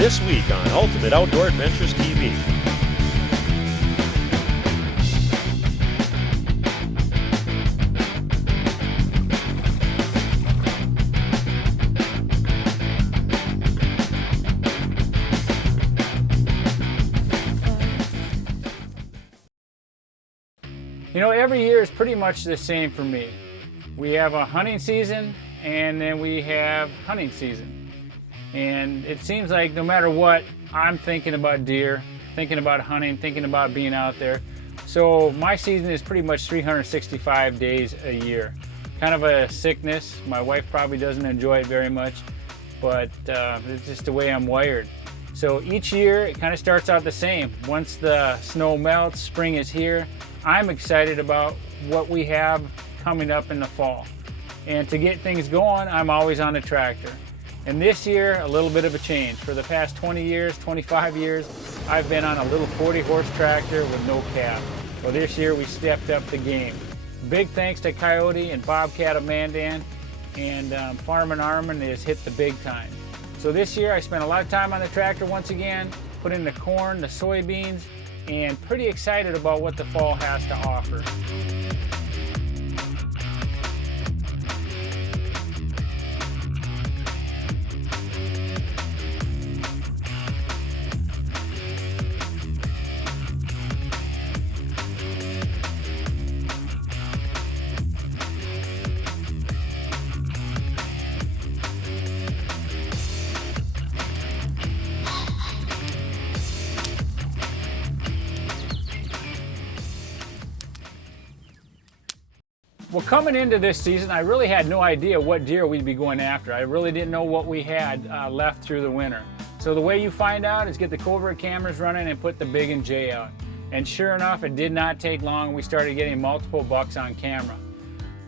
this week on Ultimate Outdoor Adventures TV. You know, every year is pretty much the same for me. We have a hunting season and then we have hunting season. And it seems like no matter what, I'm thinking about deer, thinking about hunting, thinking about being out there. So my season is pretty much 365 days a year. Kind of a sickness. My wife probably doesn't enjoy it very much, but it's just the way I'm wired. So each year it kind of starts out the same. Once the snow melts, spring is here. I'm excited about what we have coming up in the fall. And to get things going, I'm always on the tractor. And this year, a little bit of a change. For the past 20 years, 25 years, I've been on a little 40-horse tractor with no cab. Well, this year we stepped up the game. Big thanks to Coyote and Bobcat of Mandan, and Farm and Armin has hit the big time. So this year I spent a lot of time on the tractor once again, put in the corn, the soybeans, and pretty excited about what the fall has to offer. Well, coming into this season, I really had no idea what deer we'd be going after. I really didn't know what we had left through the winter. So the way you find out is get the covert cameras running and put the Big and J out. And sure enough, it did not take long. We started getting multiple bucks on camera.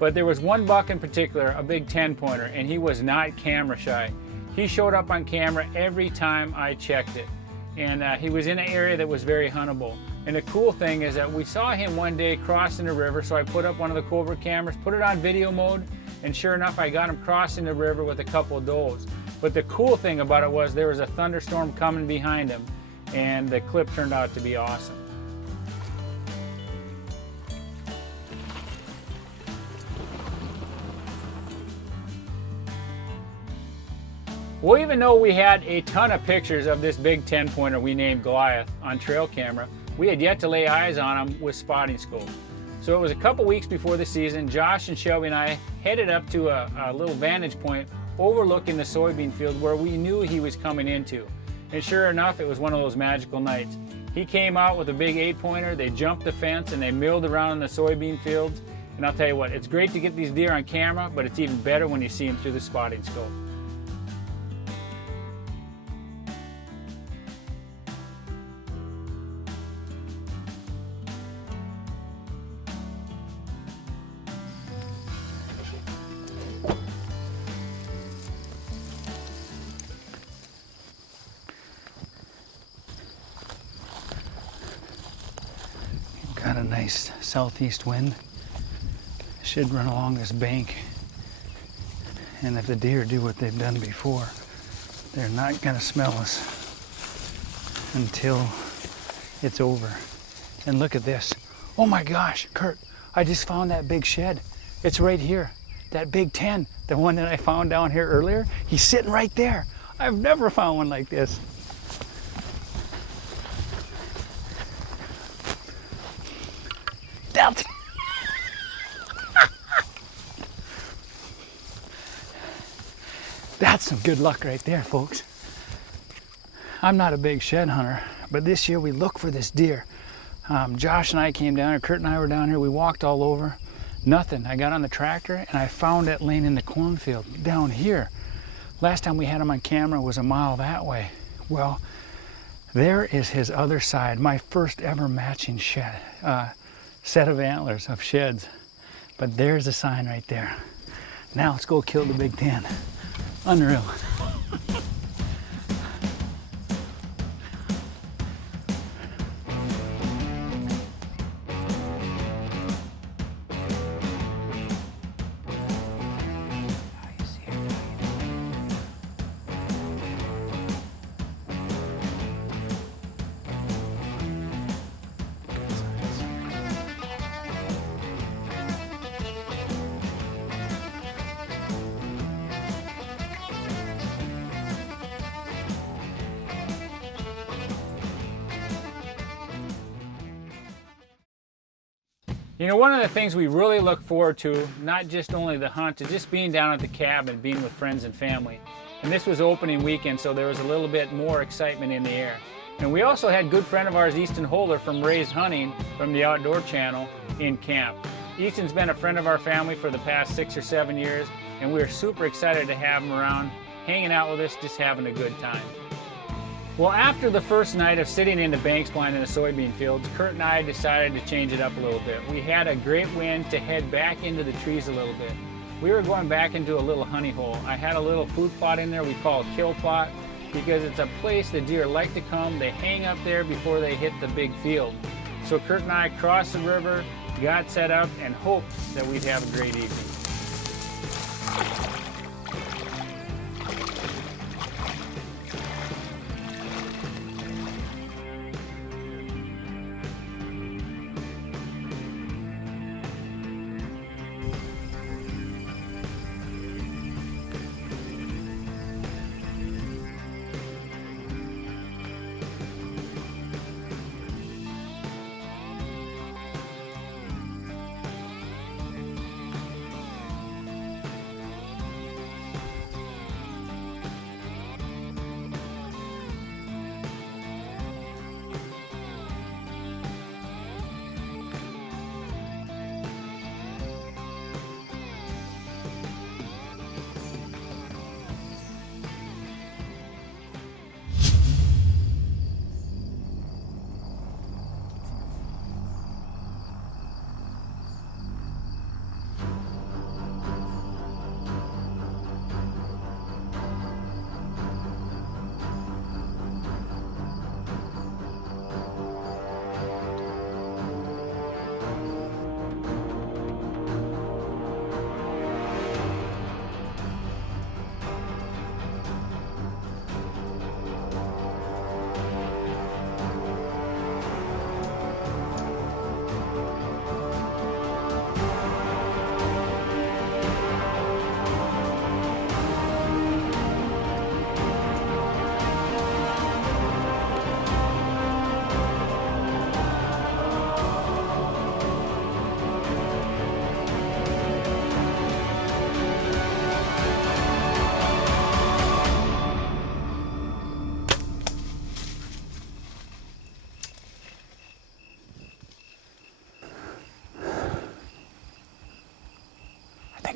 But there was one buck in particular, a big 10-pointer, and he was not camera shy. He showed up on camera every time I checked it. And he was in an area that was very huntable. And the cool thing is that we saw him one day crossing the river, so I put up one of the covert cameras, put it on video mode, and sure enough, I got him crossing the river with a couple of does. But the cool thing about it was there was a thunderstorm coming behind him, and the clip turned out to be awesome. Well, even though we had a ton of pictures of this big 10-pointer we named Goliath on trail camera, we had yet to lay eyes on him with spotting scope. So it was a couple weeks before the season, Josh and Shelby and I headed up to a little vantage point overlooking the soybean field where we knew he was coming into. And sure enough, it was one of those magical nights. He came out with a big 8-pointer, they jumped the fence and they milled around in the soybean fields. And I'll tell you what, it's great to get these deer on camera, but it's even better when you see them through the spotting scope. Got a nice southeast wind. Should run along this bank. And if the deer do what they've done before, they're not gonna smell us until it's over. And look at this. Oh my gosh, Kurt, I just found that big shed. It's right here. That big 10, the one that I found down here earlier, he's sitting right there. I've never found one like this. That's some good luck right there, folks. I'm not a big shed hunter, but this year we look for this deer. Josh and I came down here, Kurt and I were down here, we walked all over, nothing. I got on the tractor and I found it laying in the cornfield down here. Last time we had him on camera was a mile that way. Well, there is his other side, my first ever matching shed, set of antlers of sheds. But there's a sign right there. Now let's go kill the big 10. Unreal. You know, one of the things we really look forward to, not just only the hunt, is just being down at the cabin, being with friends and family. And this was opening weekend, so there was a little bit more excitement in the air. And we also had a good friend of ours, Easton Holder from Raised Hunting from the Outdoor Channel in camp. Easton's been a friend of our family for the past 6 or 7 years, and we're super excited to have him around, hanging out with us, just having a good time. Well, after the first night of sitting in the banks blind in the soybean fields, Kurt and I decided to change it up a little bit. We had a great wind to head back into the trees a little bit. We were going back into a little honey hole. I had a little food plot in there we call a kill plot, because it's a place the deer like to come. They hang up there before they hit the big field. So Kurt and I crossed the river, got set up, and hoped that we'd have a great evening.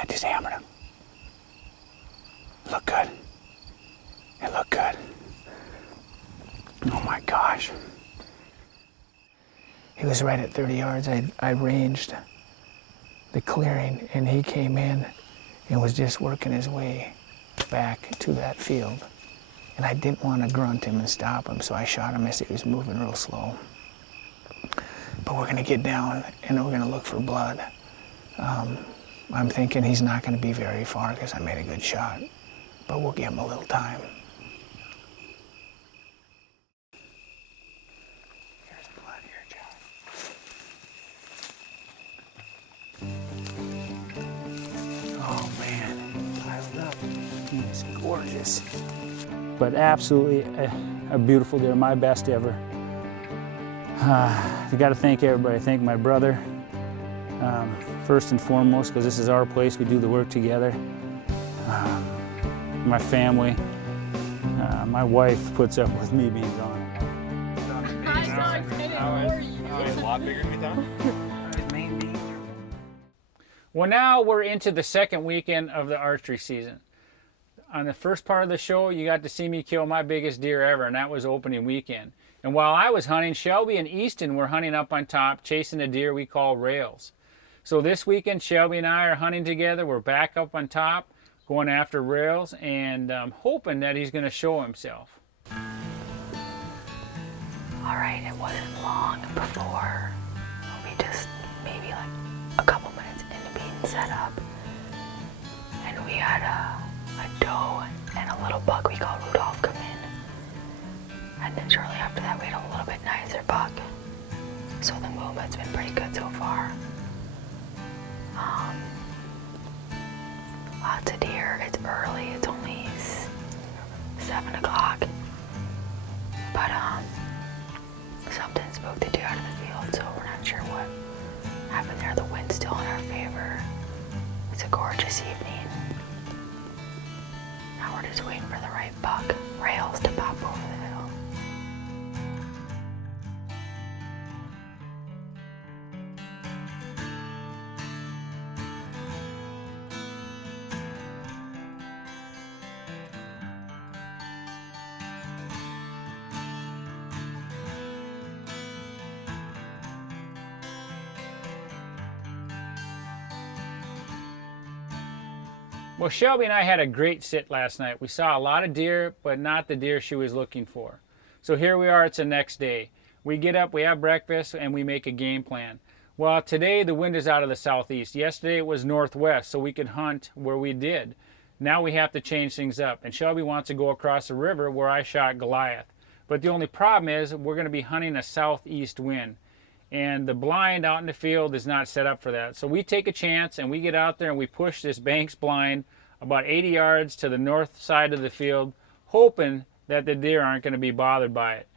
I just hammered him. Look good. It looked good. Oh my gosh. He was right at 30 yards. I ranged the clearing and he came in and was just working his way back to that field. And I didn't want to grunt him and stop him, so I shot him as he was moving real slow. But we're gonna get down and we're gonna look for blood. I'm thinking he's not gonna be very far because I made a good shot, but we'll give him a little time. Here's the blood here, John. Oh man, piled up. He's gorgeous. But absolutely a beautiful deer, my best ever. I got to thank everybody. Thank my brother, first and foremost, because this is our place. We do the work together. My family, my wife puts up with me being gone. I'm so excited for you. A lot bigger than we thought. Well, now we're into the second weekend of the archery season. On the first part of the show, you got to see me kill my biggest deer ever, and that was opening weekend. And while I was hunting, Shelby and Easton were hunting up on top, chasing a deer we call rails. So this weekend, Shelby and I are hunting together. We're back up on top, going after rails, and hoping that he's going to show himself. All right, it wasn't long before we just maybe like a couple minutes into being set up, and we had a doe and a little buck we call Rudolph come in. And then shortly after that, we had a little bit nicer buck. So the movement's been pretty good so far. Lots of deer. It's early. It's only 7 o'clock. But something spooked the deer out of the field, so we're not sure what happened there. wind's still in our favor. It's a gorgeous evening. Now we're just waiting for the right buck rails to pop over the hill. Well, Shelby and I had a great sit last night. We saw a lot of deer, but not the deer she was looking for. So here we are, it's the next day. We get up, we have breakfast, and we make a game plan. Well, today the wind is out of the southeast. Yesterday it was northwest, so we could hunt where we did. Now we have to change things up, and Shelby wants to go across the river where I shot Goliath. But the only problem is we're going to be hunting a southeast wind, and the blind out in the field is not set up for that. So we take a chance and we get out there and we push this Banks blind about 80 yards to the north side of the field, hoping that the deer aren't going to be bothered by it.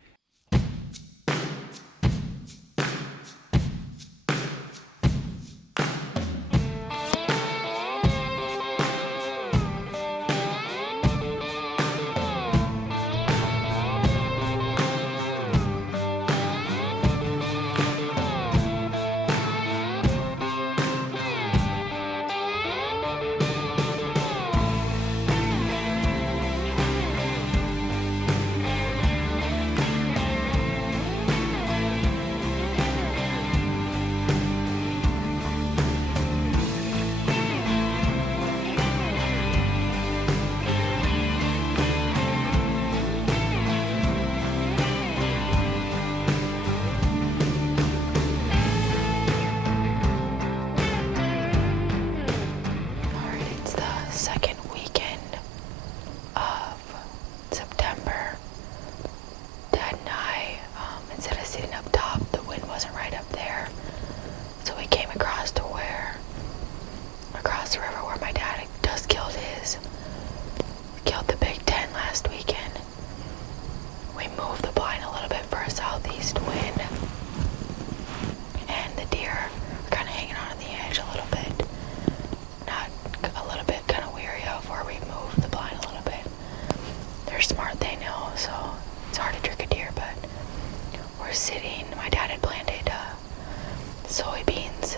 Soybeans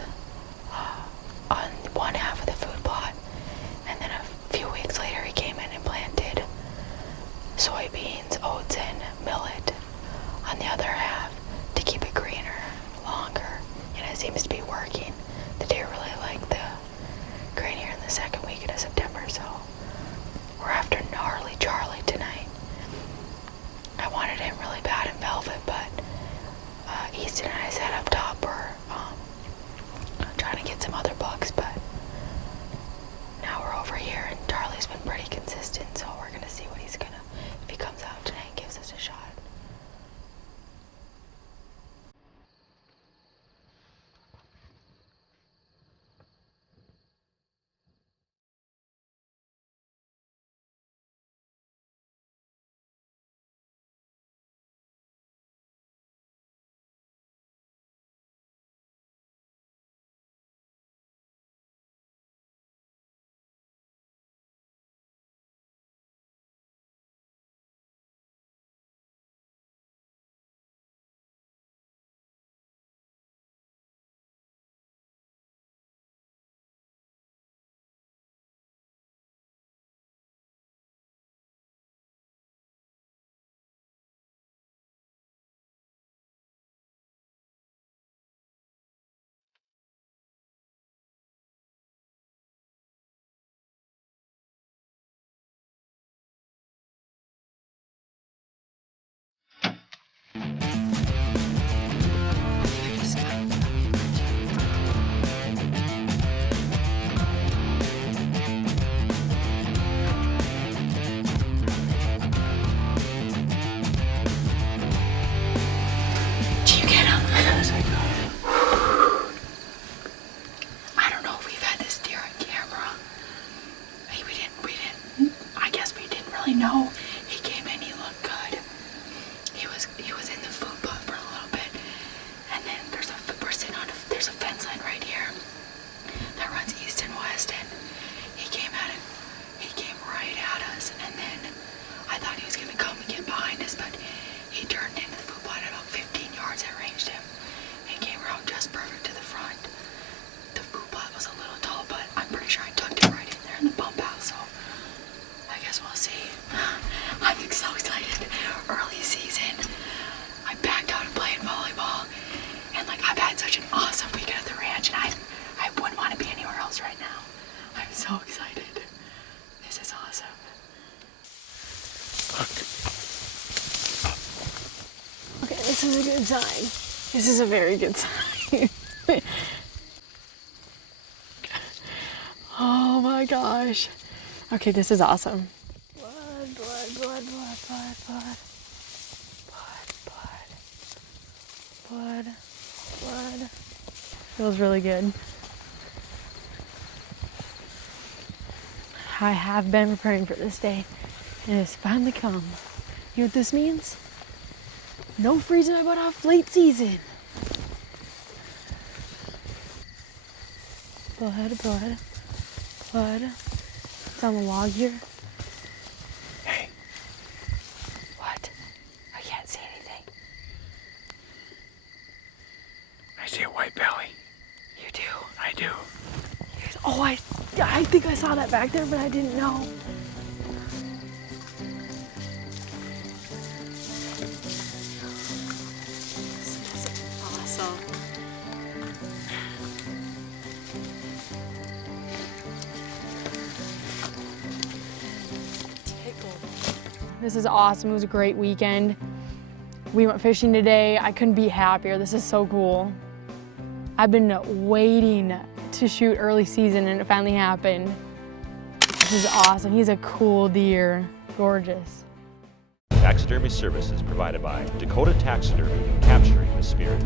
on one half of the food plot, and then a few weeks later he came in and planted soybeans, oats, and millet on the other half to keep it greener longer, and it seems to be working. The deer really like the grain here in the second week of September, so we're after Gnarly Charlie tonight. I wanted him really bad in velvet, but Easton and I sat up top. We're trying to get some other bucks, but now we're over here, and Charlie's been pretty consistent, so we're gonna see what if he comes out tonight and gives us a shot. This is a good sign. This is a very good sign. Oh my gosh. Okay, this is awesome. Blood, blood, blood, blood, blood, blood. Blood, blood, blood, blood. Feels really good. I have been preparing for this day, and it's finally come. You know what this means? No freezing my butt off late season. Blood, blood, blood. It's on the log here. Hey, What? I can't see anything. I see a white belly. You do? I do. Oh, I think I saw that back there, but I didn't know. This is awesome. This is awesome. It was a great weekend. We went fishing today. I couldn't be happier. This is so cool. I've been waiting to shoot early season and it finally happened. This is awesome. He's a cool deer. Gorgeous. Taxidermy services provided by Dakota Taxidermy, capturing the spirit.